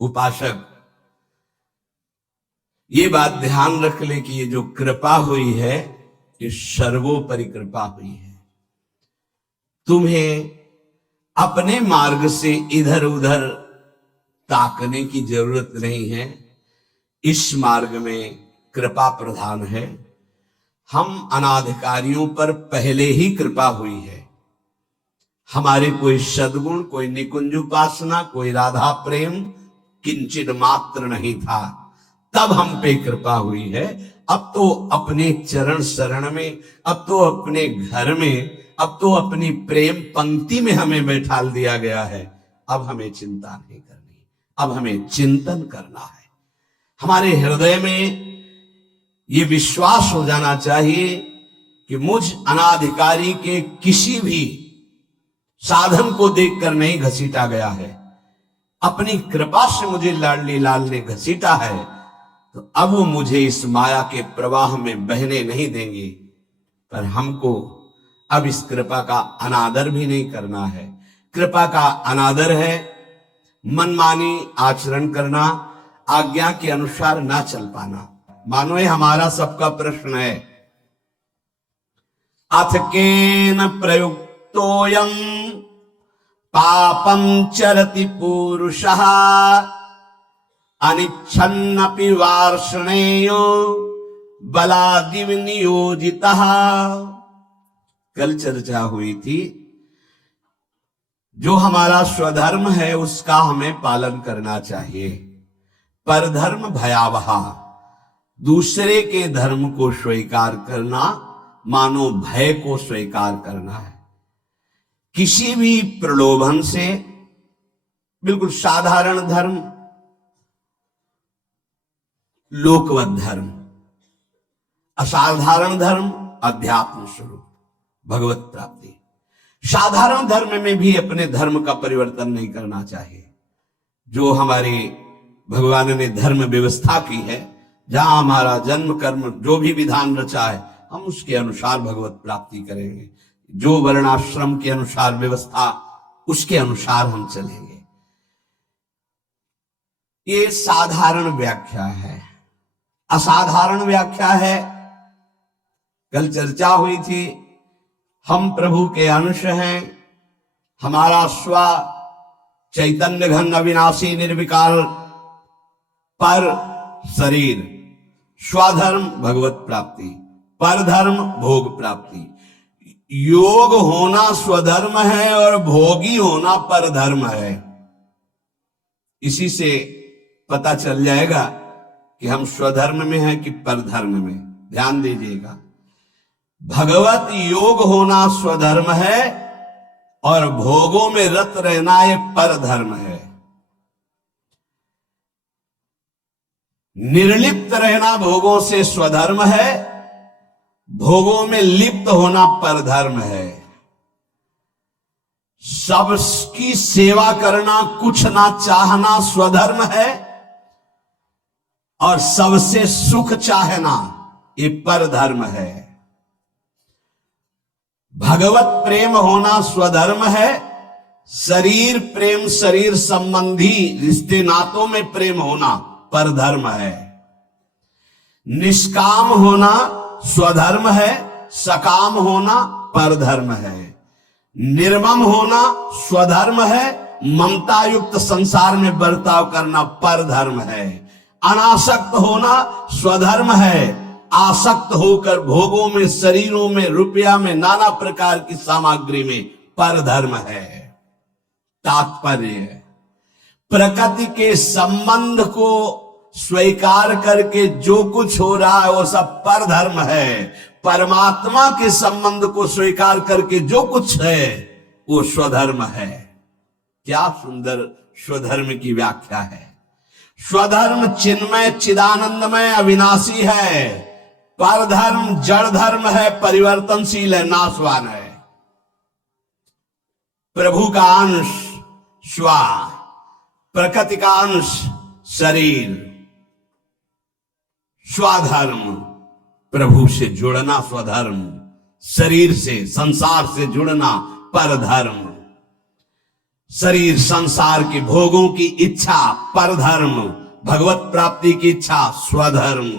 उपासक ये बात ध्यान रख ले कि ये जो कृपा हुई है ये सर्वोपरि कृपा हुई है। तुम्हें अपने मार्ग से इधर उधर ताकने की जरूरत नहीं है। इस मार्ग में कृपा प्रधान है। हम अनाधिकारियों पर पहले ही कृपा हुई है। हमारे कोई सद्गुण, कोई निकुंज उपासना, कोई राधा प्रेम किंचित मात्र नहीं था, तब हम पे कृपा हुई है। अब तो अपने चरण शरण में, अब तो अपने घर में, अब तो अपनी प्रेम पंक्ति में हमें बैठाल दिया गया है। अब हमें चिंता नहीं करनी, अब हमें चिंतन करना है। हमारे हृदय में ये विश्वास हो जाना चाहिए कि मुझ अनाधिकारी के किसी भी साधन को देखकर नहीं घसीटा गया है। अपनी कृपा से मुझे लाडली लाल ने घसीटा है, तो अब वो मुझे इस माया के प्रवाह में बहने नहीं देंगे। पर हमको अब इस कृपा का अनादर भी नहीं करना है। कृपा का अनादर है मनमानी आचरण करना, आज्ञा के अनुसार ना चल पाना। मानो ये हमारा सबका प्रश्न है। अथ केन प्रयुक्तोयम पापम चरति पुरुषः अनिच्छन्नपि वार्ष्णेयो बलादिव नियोजितः। कल चर्चा हुई थी, जो हमारा स्वधर्म है उसका हमें पालन करना चाहिए। परधर्म भयावह, दूसरे के धर्म को स्वीकार करना मानो भय को स्वीकार करना है। किसी भी प्रलोभन से, बिल्कुल साधारण धर्म, लोकवत धर्म, असाधारण धर्म, अध्यात्म स्वरूप, भगवत प्राप्ति। साधारण धर्म में भी अपने धर्म का परिवर्तन नहीं करना चाहिए। जो हमारे भगवान ने धर्म व्यवस्था की है, जहां हमारा जन्म कर्म जो भी विधान रचा है, हम उसके अनुसार भगवत प्राप्ति करेंगे। जो वर्णाश्रम के अनुसार व्यवस्था, उसके अनुसार हम चलेंगे। ये साधारण व्याख्या है। असाधारण व्याख्या है, कल चर्चा हुई थी, हम प्रभु के अंश हैं। हमारा स्व चैतन्य घन अविनाशी निर्विकार पर शरीर, स्वधर्म भगवत प्राप्ति, परधर्म भोग प्राप्ति। योग होना स्वधर्म है और भोगी होना परधर्म है। इसी से पता चल जाएगा कि हम स्वधर्म में हैं कि परधर्म में। ध्यान दीजिएगा, भगवत योग होना स्वधर्म है और भोगों में रत रहना ये परधर्म है। निर्लिप्त रहना भोगों से स्वधर्म है, भोगों में लिप्त होना परधर्म है। सबकी सेवा करना, कुछ ना चाहना स्वधर्म है, और सबसे सुख चाहना ये परधर्म है। भगवत प्रेम होना स्वधर्म है, शरीर प्रेम, शरीर संबंधी रिश्ते नातों में प्रेम होना परधर्म है। निष्काम होना स्वधर्म है, सकाम होना परधर्म है। निर्मम होना स्वधर्म है, ममता युक्त संसार में बर्ताव करना परधर्म है। अनासक्त होना स्वधर्म है, आसक्त होकर भोगों में, शरीरों में, रुपया में, नाना प्रकार की सामग्री में परधर्म है। तात्पर्य, प्रकृति के संबंध को स्वीकार करके जो कुछ हो रहा है वो सब परधर्म है। परमात्मा के संबंध को स्वीकार करके जो कुछ है वो स्वधर्म है। क्या सुंदर स्वधर्म की व्याख्या है। स्वधर्म चिन्मय, चिदानंदमय, अविनाशी है। परधर्म जड़ धर्म है, परिवर्तनशील है, नाशवान है। प्रभु का अंश स्व, प्रकृति का अंश शरीर। स्वधर्म प्रभु से जुड़ना स्वधर्म, शरीर से, संसार से जुड़ना परधर्म। शरीर संसार की भोगों की इच्छा परधर्म, भगवत प्राप्ति की इच्छा स्वधर्म।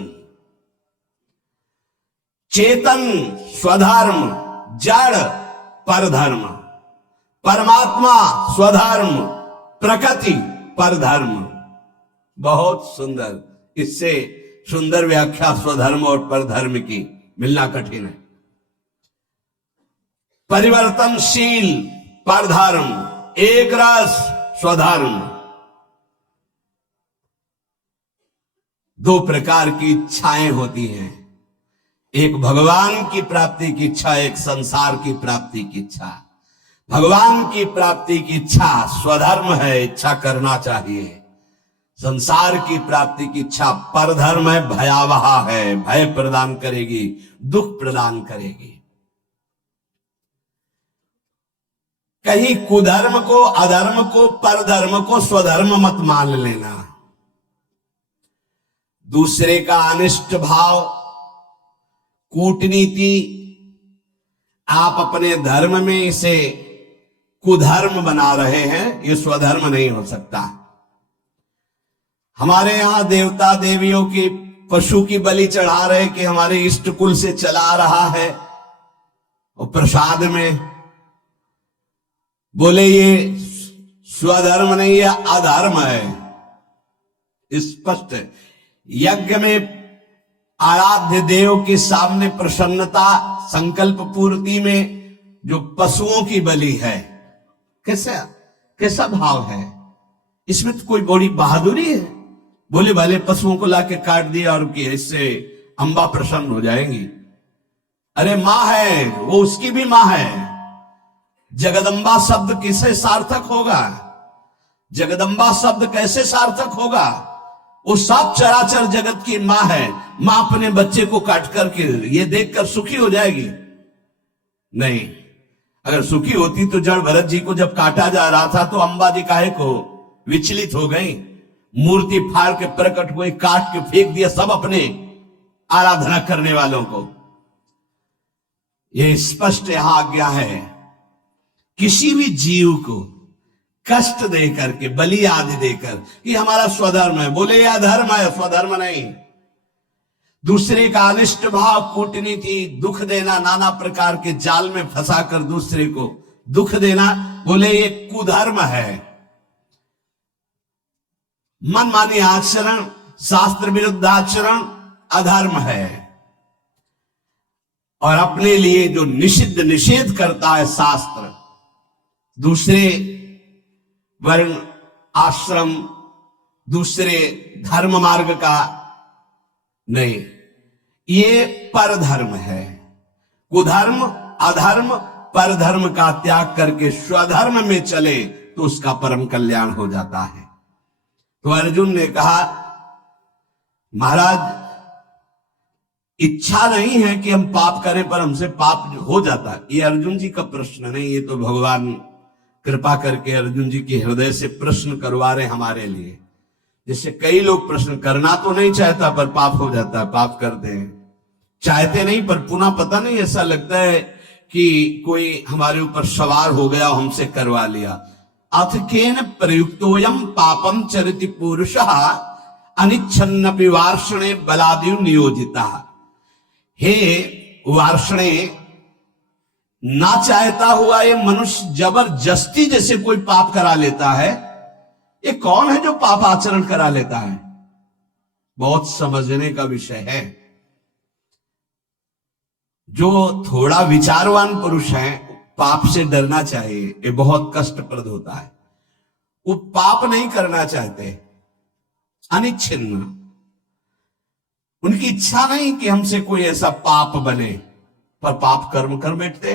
चेतन स्वधर्म, जड़ परधर्म, परमात्मा स्वधर्म, प्रकृति परधर्म। बहुत सुंदर, इससे सुंदर व्याख्या स्वधर्म और परधर्म की मिलना कठिन है। परिवर्तनशील परधर्म, एक रस स्वधर्म। दो प्रकार की इच्छाएं होती हैं, एक भगवान की प्राप्ति की इच्छा, एक संसार की प्राप्ति की इच्छा। भगवान की प्राप्ति की इच्छा स्वधर्म है, इच्छा करना चाहिए। संसार की प्राप्ति की इच्छा परधर्म है, भयावह है, भय प्रदान करेगी, दुख प्रदान करेगी। कहीं कुधर्म को, अधर्म को, परधर्म को स्वधर्म मत मान लेना। दूसरे का अनिष्ट भाव, कूटनीति, आप अपने धर्म में इसे कुधर्म बना रहे हैं, ये स्वधर्म नहीं हो सकता। हमारे यहां देवता देवियों की पशु की बलि चढ़ा रहे कि हमारे इष्ट कुल से चला रहा है, और प्रसाद में बोले ये स्वधर्म नहीं, ये अधर्म है। स्पष्ट यज्ञ में आराध्य देव के सामने प्रसन्नता, संकल्प पूर्ति में जो पशुओं की बलि है, कैसा भाव है इसमें? तो कोई बड़ी बहादुरी है? बोले भले पशुओं को लाके काट दिया और इससे अंबा प्रसन्न हो जाएंगी। अरे मां है वो, उसकी भी मां है। जगदम्बा शब्द किसे सार्थक होगा? जगदम्बा शब्द कैसे सार्थक होगा? वो सब चराचर जगत की मां है। मां अपने बच्चे को काट करके ये देखकर सुखी हो जाएगी? नहीं। अगर सुखी होती तो जड़ भरत जी को जब काटा जा रहा था तो अंबा जी काहे को विचलित हो गई, मूर्ति फाड़ के प्रकट हुए, काट के फेंक दिया सब अपने आराधना करने वालों को। यह स्पष्ट यहां आज्ञा है, किसी भी जीव को कष्ट देकर के, बलि आदि देकर कि हमारा स्वधर्म है, बोले यह धर्म है, स्वधर्म नहीं। दूसरे का अनिष्ट भाव, कूटनीति, दुख देना, नाना प्रकार के जाल में फंसाकर दूसरे को दुख देना, बोले ये कुधर्म है। मनमानी आचरण, शास्त्र विरुद्ध आचरण अधर्म है। और अपने लिए जो निषिद्ध निषेध करता है शास्त्र, दूसरे वर्ण आश्रम, दूसरे धर्म मार्ग का नहीं, ये परधर्म है। कुधर्म, अधर्म, परधर्म का त्याग करके स्वधर्म में चले तो उसका परम कल्याण हो जाता है। तो अर्जुन ने कहा महाराज इच्छा नहीं है कि हम पाप करें, पर हमसे पाप हो जाता है। ये अर्जुन जी का प्रश्न नहीं, ये तो भगवान कृपा करके अर्जुन जी के हृदय से प्रश्न करवा रहे हमारे लिए। जैसे कई लोग प्रश्न करना तो नहीं चाहता पर पाप हो जाता है, पाप करते हैं। चाहते नहीं पर पुनः पता नहीं, ऐसा लगता है कि कोई हमारे ऊपर सवार हो गया, हमसे करवा लिया। अथ केन प्रयुक्तोयम पापम चरिति पुरुषः अनिच्छन्नपि वार्षणे बलादिव नियोजिता। हे वार्षणे, ना चाहता हुआ ये मनुष्य जबरदस्ती जैसे कोई पाप करा लेता है। ये कौन है जो पाप आचरण करा लेता है? बहुत समझने का विषय है। जो थोड़ा विचारवान पुरुष है, पाप से डरना चाहिए, ये बहुत कष्टप्रद होता है। वो पाप नहीं करना चाहते, अनिच्छिन्न, उनकी इच्छा नहीं कि हमसे कोई ऐसा पाप बने, पर पाप कर्म कर बैठते।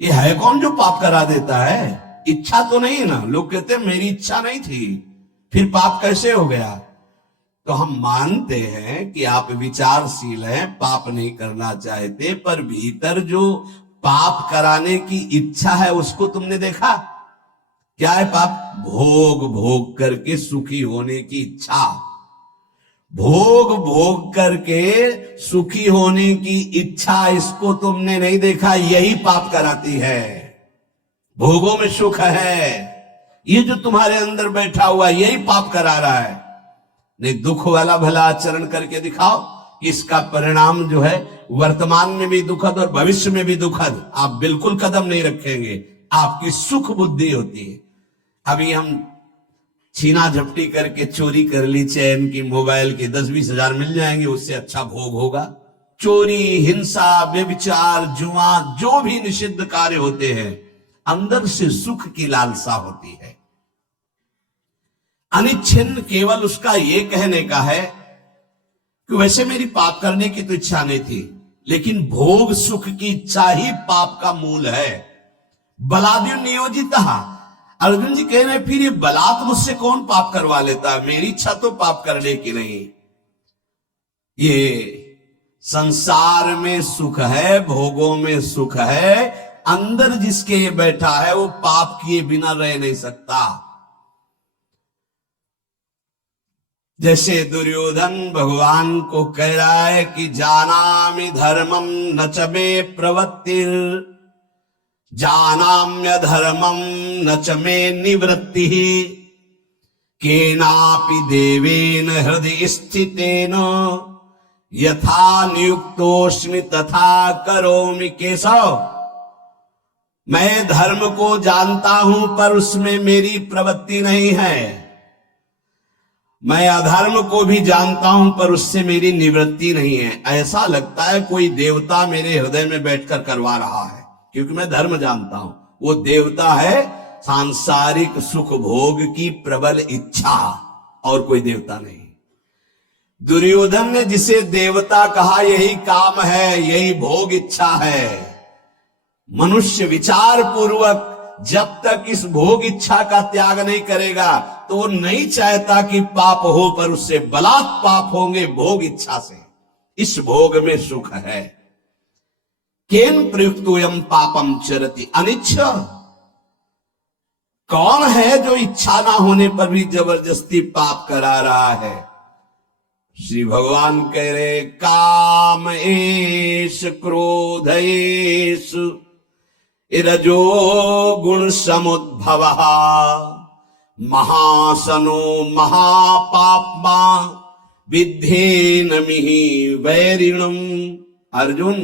ये है कौन जो पाप करा देता है? इच्छा तो नहीं है ना। लोग कहते हैं मेरी इच्छा नहीं थी, फिर पाप कैसे हो गया? तो हम मानते हैं कि आप विचारशील हैं, पाप नहीं करना चाहते, पर भीतर जो पाप कराने की इच्छा है उसको तुमने देखा? क्या है पाप? भोग भोग करके सुखी होने की इच्छा। भोग भोग करके सुखी होने की इच्छा, इसको तुमने नहीं देखा? यही पाप कराती है। भोगों में सुख है, ये जो तुम्हारे अंदर बैठा हुआ यही पाप करा रहा है। नहीं, दुख वाला भला आचरण करके दिखाओ कि इसका परिणाम जो है वर्तमान में भी दुखद और भविष्य में भी दुखद, आप बिल्कुल कदम नहीं रखेंगे। आपकी सुख बुद्धि होती है। अभी हम छीना झपटी करके चोरी कर ली चैन की, मोबाइल की, 10-20 हजार मिल जाएंगे, उससे अच्छा भोग होगा। चोरी, हिंसा, व्यभिचार, जुआ, जो भी निषिद्ध कार्य होते हैं, अंदर से सुख की लालसा होती है। अनिच्छिन्न केवल उसका ये कहने का है कि वैसे मेरी पाप करने की तो इच्छा नहीं थी, लेकिन भोग सुख की इच्छा ही पाप का मूल है। बलाद्यु नियोजिता, अर्जुन जी कह रहे फिर ये बलात् मुझसे कौन पाप करवा लेता है, मेरी इच्छा तो पाप करने की नहीं। ये संसार में सुख है, भोगों में सुख है, अंदर जिसके बैठा है वो पाप किए बिना रह नहीं सकता। जैसे दुर्योधन भगवान को कह रहा है कि जानामि धर्मम न च मे प्रवृत्तिर, जानाम्य धर्मम न च मे निवृत्ति, केनापि देवेन हृदय स्थितेन यथा नियुक्तोस्मि तथा करोमि। केशव, मैं धर्म को जानता हूं पर उसमें मेरी प्रवृत्ति नहीं है। मैं अधर्म को भी जानता हूं पर उससे मेरी निवृत्ति नहीं है। ऐसा लगता है कोई देवता मेरे हृदय में बैठकर करवा रहा है, क्योंकि मैं धर्म जानता हूं। वो देवता है सांसारिक सुख भोग की प्रबल इच्छा, और कोई देवता नहीं। दुर्योधन ने जिसे देवता कहा यही काम है, यही भोग इच्छा है। मनुष्य विचार पूर्वक जब तक इस भोग इच्छा का त्याग नहीं करेगा तो वो नहीं चाहता कि पाप हो, पर उससे बलात् पाप होंगे भोग इच्छा से। इस भोग में सुख है। केन प्रयुक्तोयम पापम चरति अनिच्छ, कौन है जो इच्छा ना होने पर भी जबरदस्ती पाप करा रहा है। श्री भगवान कह रहे काम एष क्रोध एष रजो गुण समुद्भवः महासनो महापाप्मा विद्धेनमिहि वैरिणम। अर्जुन,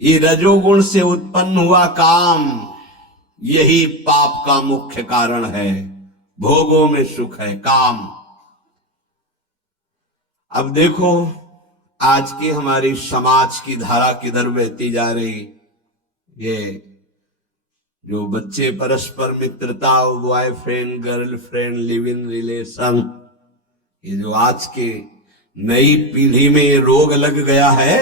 ये रजोगुण से उत्पन्न हुआ काम, यही पाप का मुख्य कारण है। भोगों में सुख है, काम। अब देखो आज की हमारी समाज की धारा किधर बहती जा रही। ये जो बच्चे परस्पर मित्रता, boyfriend girlfriend, live in relation, ये जो आज के नई पीढ़ी में ये रोग लग गया है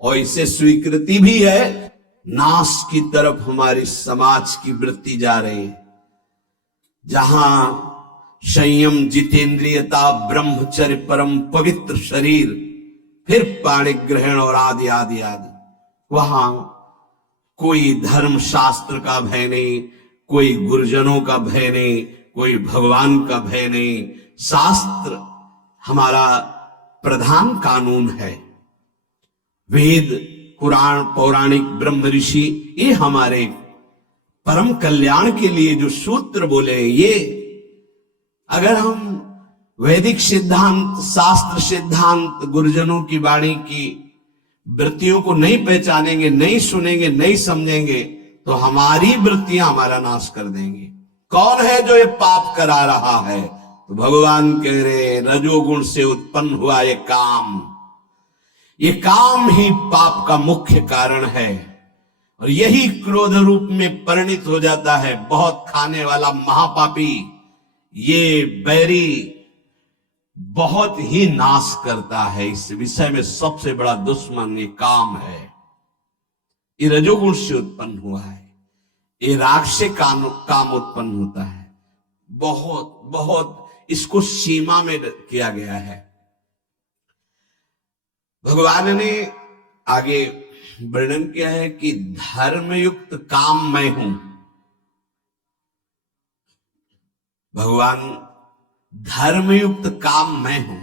और इसे स्वीकृति भी है, नाश की तरफ हमारी समाज की वृत्ति जा रही है। जहां संयम, जितेंद्रियता, ब्रह्मचर्य, परम पवित्र शरीर, फिर पाणि ग्रहण और आदि आदि आदि, वहां कोई धर्म शास्त्र का भय नहीं, कोई गुरुजनों का भय नहीं, कोई भगवान का भय नहीं। शास्त्र हमारा प्रधान कानून है। वेद, पुराण, पौराणिक, ब्रह्म ऋषि, ये हमारे परम कल्याण के लिए जो सूत्र बोले, ये अगर हम वैदिक सिद्धांत, शास्त्र सिद्धांत, गुरुजनों की वाणी की वृत्तियों को नहीं पहचानेंगे, नहीं सुनेंगे, नहीं समझेंगे, तो हमारी वृत्तियां हमारा नाश कर देंगी। कौन है जो ये पाप करा रहा है? तो भगवान कह रहे रजोगुण से उत्पन्न हुआ ये काम, ये काम ही पाप का मुख्य कारण है। और यही क्रोध रूप में परिणित हो जाता है। बहुत खाने वाला महापापी, ये बैरी बहुत ही नाश करता है। इस विषय में सबसे बड़ा दुश्मन ये काम है। ये रजोगुण से उत्पन्न हुआ है। ये राग से काम उत्पन्न होता है। बहुत बहुत इसको सीमा में किया गया है। भगवान ने आगे वर्णन किया है कि धर्मयुक्त काम मैं हूं। भगवान धर्मयुक्त काम मैं हूं।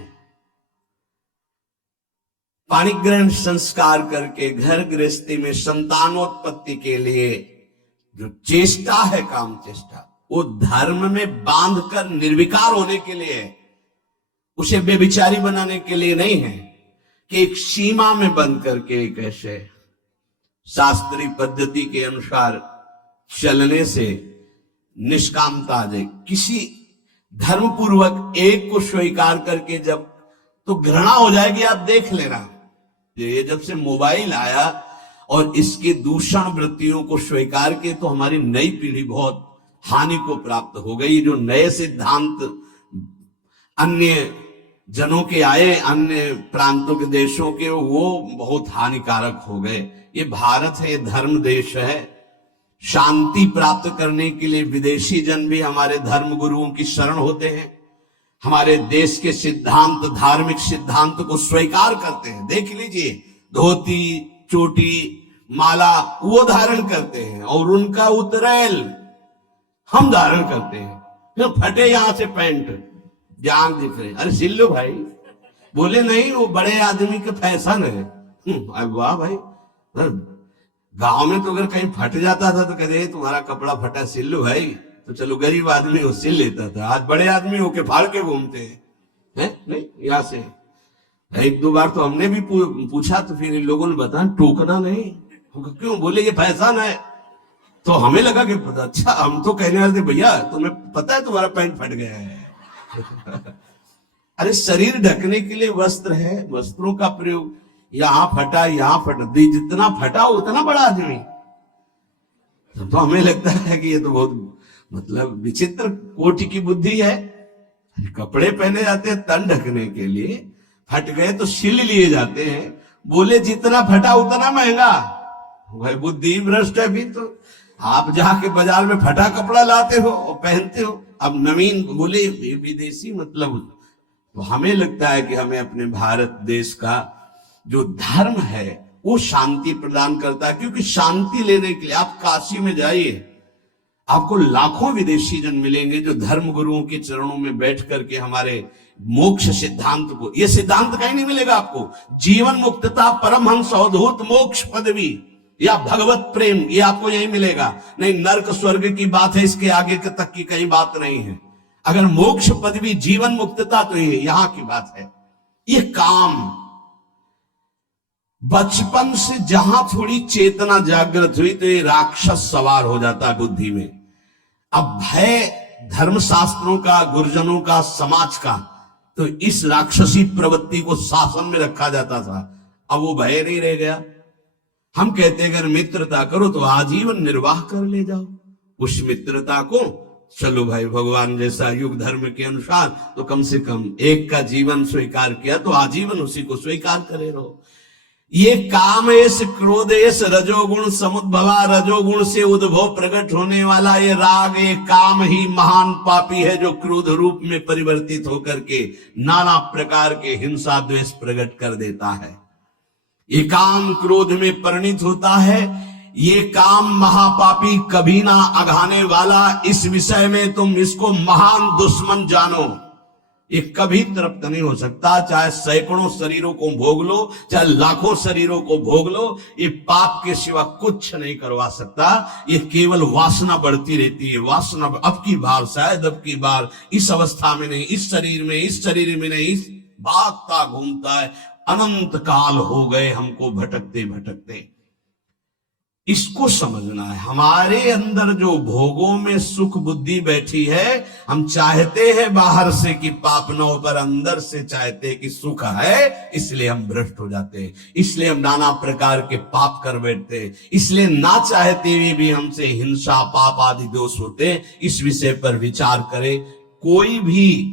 पाणिग्रहण संस्कार करके घर गृहस्थी में संतानोत्पत्ति के लिए जो चेष्टा है काम चेष्टा, वो धर्म में बांधकर निर्विकार होने के लिए है, उसे बेविचारी बनाने के लिए नहीं है कि एक सीमा में बंद करके एक ऐसे शास्त्रीय पद्धति के अनुसार चलने से निष्कामता आ जाए। किसी धर्म पूर्वक एक को स्वीकार करके जब तो घृणा हो जाएगी। आप देख लेना, ये जब से मोबाइल आया और इसके दूषण वृत्तियों को स्वीकार के तो हमारी नई पीढ़ी बहुत हानि को प्राप्त हो गई। जो नए सिद्धांत अन्य जनों के आए, अन्य प्रांतों के देशों के, वो बहुत हानिकारक हो गए। ये भारत है, ये धर्म देश है। शांति प्राप्त करने के लिए विदेशी जन भी हमारे धर्म गुरुओं की शरण होते हैं, हमारे देश के सिद्धांत, धार्मिक सिद्धांत को स्वीकार करते हैं। देख लीजिए, धोती, चोटी, माला वो धारण करते हैं और उनका उतरैल हम धारण करते हैं। फटे यहां से पैंट, जान दिख रहे, अरे सिल लो भाई। बोले नहीं, वो बड़े आदमी के फैशन है। वाह भाई, गांव में तो अगर कहीं फट जाता था तो कहते तुम्हारा कपड़ा फटा, सिल लो भाई। तो चलो गरीब आदमी वो सिल लेता था। आज बड़े आदमी होके फाड़ के घूमते हैं, नहीं यहां से। एक दो बार तो हमने भी पूछा तो फिर इन लोगों ने बताया टोकना नहीं। क्यों? बोले ये फैशन है। तो हमें लगा कि अच्छा, हम तो कहने वाले थे भैया तुम्हें पता है तुम्हारा पैंट फट गया है। अरे शरीर ढकने के लिए वस्त्र है, वस्त्रों का प्रयोग। यहां फटा, यहां फटा, जितना फटा उतना बड़ा आदमी। तो हमें लगता है कि ये तो बहुत मतलब विचित्र कोटि की बुद्धि है। कपड़े पहने जाते हैं तन ढकने के लिए, फट गए तो सिल लिए जाते हैं। बोले जितना फटा उतना महंगा। भाई बुद्धि भ्रष्ट है। फिर तो आप जाके बाजार में फटा कपड़ा लाते हो और पहनते हो। अब नवीन बोले विदेशी मतलब। तो हमें लगता है कि हमें अपने भारत देश का जो धर्म है वो शांति प्रदान करता है। क्योंकि शांति लेने के लिए आप काशी में जाइए, आपको लाखों विदेशी जन मिलेंगे जो धर्म गुरुओं के चरणों में बैठ करके हमारे मोक्ष सिद्धांत को, ये सिद्धांत कहीं नहीं मिलेगा आपको। जीवन मुक्तता, परमहंस अवधूत मोक्ष पदवी या भगवत प्रेम, ये आपको यही मिलेगा। नहीं, नर्क स्वर्ग की बात है, इसके आगे तक की कहीं बात नहीं है। अगर मोक्ष पदवी, जीवन मुक्तता, तो ये यहां की बात है। ये काम बचपन से जहां थोड़ी चेतना जागृत हुई तो ये राक्षस सवार हो जाता है बुद्धि में। अब भय धर्मशास्त्रों का, गुरुजनों का, समाज का, तो इस राक्षसी प्रवृत्ति को शासन में रखा जाता था। अब वो भय नहीं रह गया। हम कहते हैं अगर मित्रता करो तो आजीवन निर्वाह कर ले जाओ उस मित्रता को। चलो भाई, भगवान जैसा युग धर्म के अनुसार तो कम से कम एक का जीवन स्वीकार किया तो आजीवन उसी को स्वीकार करे रहो। ये कामेश क्रोधेश रजोगुण समुद्भवा, रजोगुण से उद्भव प्रकट होने वाला ये राग, ये काम ही महान पापी है जो क्रोध रूप में परिवर्तित होकर के नाना प्रकार के हिंसा द्वेष प्रकट कर देता है। ये काम क्रोध में परिणित होता है। ये काम महापापी, कभी ना अघाने वाला। इस विषय में तुम इसको महान दुश्मन जानो। ये कभी तृप्त नहीं हो सकता, चाहे सैकड़ों शरीरों को भोग लो, चाहे लाखों शरीरों को भोग लो, ये पाप के सिवा कुछ नहीं करवा सकता। ये केवल वासना बढ़ती रहती है। वासना अब की बार, शायद अब की बार, इस अवस्था में नहीं, इस शरीर में, इस शरीर में नहीं, इस भागता घूमता है। अनंत काल हो गए हमको भटकते भटकते। इसको समझना है। हमारे अंदर जो भोगों में सुख बुद्धि बैठी है, हम चाहते हैं बाहर से कि पाप न हो, पर अंदर से चाहते हैं कि सुख है, इसलिए हम भ्रष्ट हो जाते हैं। इसलिए हम नाना प्रकार के पाप कर बैठते हैं। इसलिए ना चाहते हुए भी हमसे हिंसा, पाप आदि दोष होते हैं। इस विषय पर विचार करें। कोई भी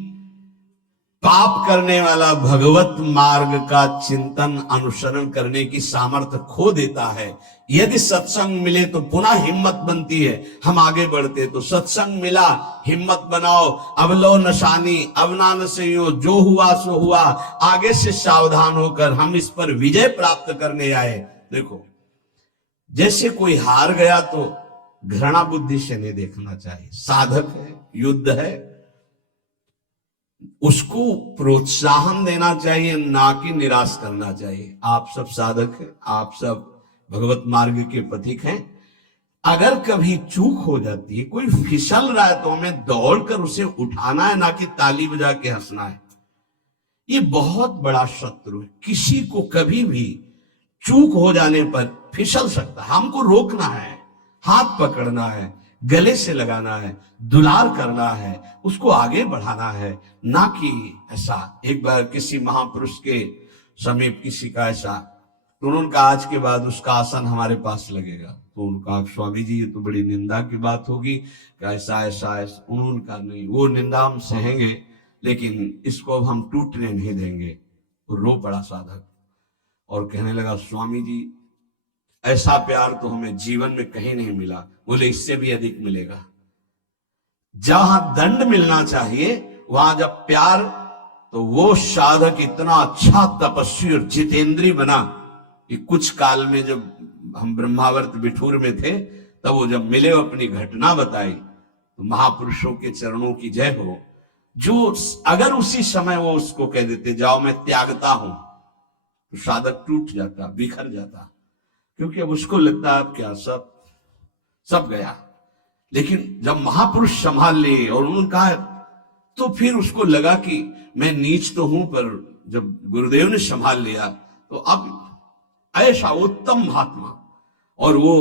पाप करने वाला भगवत मार्ग का चिंतन, अनुसरण करने की सामर्थ्य खो देता है। यदि सत्संग मिले तो पुनः हिम्मत बनती है, हम आगे बढ़ते। तो सत्संग मिला, हिम्मत बनाओ। अब लो नशानी, अब ना नशेयो, जो हुआ सो हुआ। आगे से सावधान होकर हम इस पर विजय प्राप्त करने आए। देखो, जैसे कोई हार गया तो घृणा बुद्धि से नहीं देखना चाहिए। साधक है, युद्ध है, उसको प्रोत्साहन देना चाहिए, ना कि निराश करना चाहिए। आप सब साधक हैं, आप सब भगवत मार्ग के पथिक हैं। अगर कभी चूक हो जाती है, कोई फिसल रहा है, तो हमें दौड़कर उसे उठाना है, ना कि ताली बजा के हंसना है। ये बहुत बड़ा शत्रु है। किसी को कभी भी चूक हो जाने पर फिसल सकता है। हमको रोकना है, हाथ पकड़ना है, गले से लगाना है, दुलार करना है, उसको आगे बढ़ाना है, ना कि ऐसा। एक बार किसी महापुरुष के समीप किसी का ऐसा, तो उन्होंने कहा आज के बाद उसका आसन हमारे पास लगेगा। तो उन्होंने कहा स्वामी जी ये तो बड़ी निंदा की बात होगी, ऐसा ऐसा ऐसा। उन्होंने कहा नहीं, वो निंदा हम सहेंगे, लेकिन इसको अब हम टूटने नहीं देंगे। तो रो पड़ा साधक और कहने लगा स्वामी जी ऐसा प्यार तो हमें जीवन में कहीं नहीं मिला। बोले इससे भी अधिक मिलेगा। जहां दंड मिलना चाहिए वहां जब प्यार, तो वो साधक इतना अच्छा तपस्वी और जितेंद्रीय बना कि कुछ काल में जब हम ब्रह्मावर्त बिठूर में थे, तब वो जब मिले, अपनी घटना बताई, तो महापुरुषों के चरणों की जय हो। जो अगर उसी समय वो उसको कह देते जाओ मैं त्यागता हूं, तो साधक टूट जाता, बिखर जाता, क्योंकि अब उसको लगता अब क्या सब गया। लेकिन जब महापुरुष संभाल लिए और उन्होंने कहा, तो फिर उसको लगा कि मैं नीच तो हूं, पर जब गुरुदेव ने संभाल लिया तो अब ऐसा उत्तम महात्मा। और वो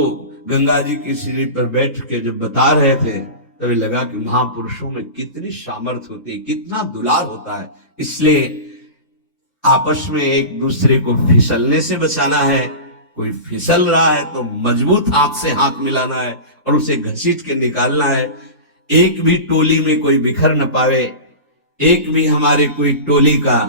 गंगा जी की सीढ़ी पर बैठ के जब बता रहे थे, तभी लगा कि महापुरुषों में कितनी सामर्थ्य होती है, कितना दुलार होता है। इसलिए आपस में एक दूसरे को फिसलने से बचाना है। कोई फिसल रहा है तो मजबूत हाथ से हाथ मिलाना है और उसे घसीट के निकालना है। एक भी टोली में कोई बिखर न पावे, एक भी हमारे कोई टोली का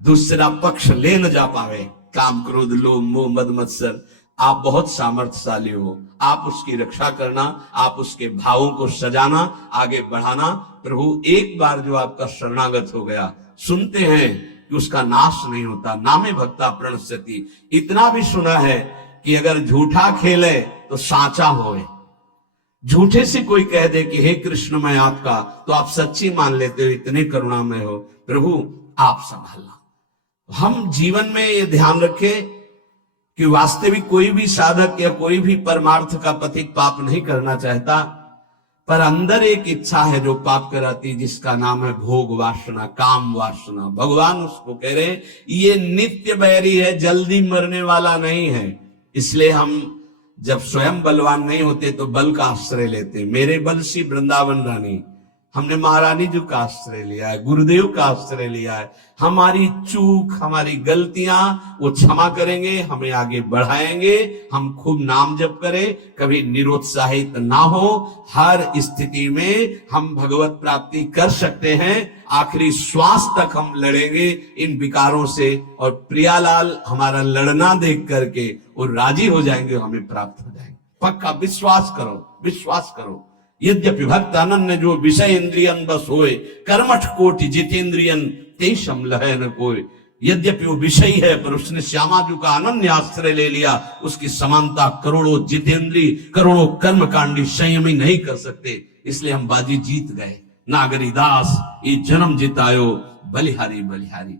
दूसरा पक्ष ले न जा पावे। काम क्रोध लोभ मोह मद मत्सर, आप बहुत सामर्थ्यशाली हो, आप उसकी रक्षा करना, आप उसके भावों को सजाना, आगे बढ़ाना। प्रभु एक बार जो आपका शरणागत हो गया, सुनते हैं कि उसका नाश नहीं होता, नामे भक्ता प्रणश्यति। इतना भी सुना है कि अगर झूठा खेले तो साचा होए। झूठे से कोई कह दे कि हे कृष्ण मैं आपका, तो आप सच्ची मान लेते हो, इतने करुणामय हो। प्रभु आप संभालना। हम जीवन में ये ध्यान रखें कि वास्तविक कोई भी साधक या कोई भी परमार्थ का पथिक पाप नहीं करना चाहता, पर अंदर एक इच्छा है जो पाप कराती, जिसका नाम है भोग वासना, काम वासना। भगवान उसको कह रहे ये नित्य बैरी है, जल्दी मरने वाला नहीं है। इसलिए हम जब स्वयं बलवान नहीं होते तो बल का आश्रय लेते। मेरे बल सी वृंदावन रानी, हमने महारानी जी का आश्रय लिया है, गुरुदेव का आश्रय लिया है। हमारी चूक, हमारी गलतियां वो क्षमा करेंगे, हमें आगे बढ़ाएंगे। हम खूब नाम जप करें, कभी निरुत्साहित ना हो। हर स्थिति में हम भगवत प्राप्ति कर सकते हैं। आखिरी श्वास तक हम लड़ेंगे इन विकारों से, और प्रियालाल हमारा लड़ना देख करके वो राजी हो जाएंगे, हमें प्राप्त हो जाएंगे। पक्का विश्वास करो, विश्वास करो। यद्यपि भक्त अनन्य जो विषय इंद्रियन बस होए, कर्मठ कोटि जितेंद्रियन तेषम लहै न कोय। यद्यपि वो विषय है, पर उसने श्यामा जी का अनन्य आश्रय ले लिया। उसकी समानता करोड़ों जितेंद्री, करोड़ों कर्मकांडी संयमी नहीं कर सकते। इसलिए हम बाजी जीत गए। नागरी दास ये जन्म जितायो, बलिहारी बलिहारी।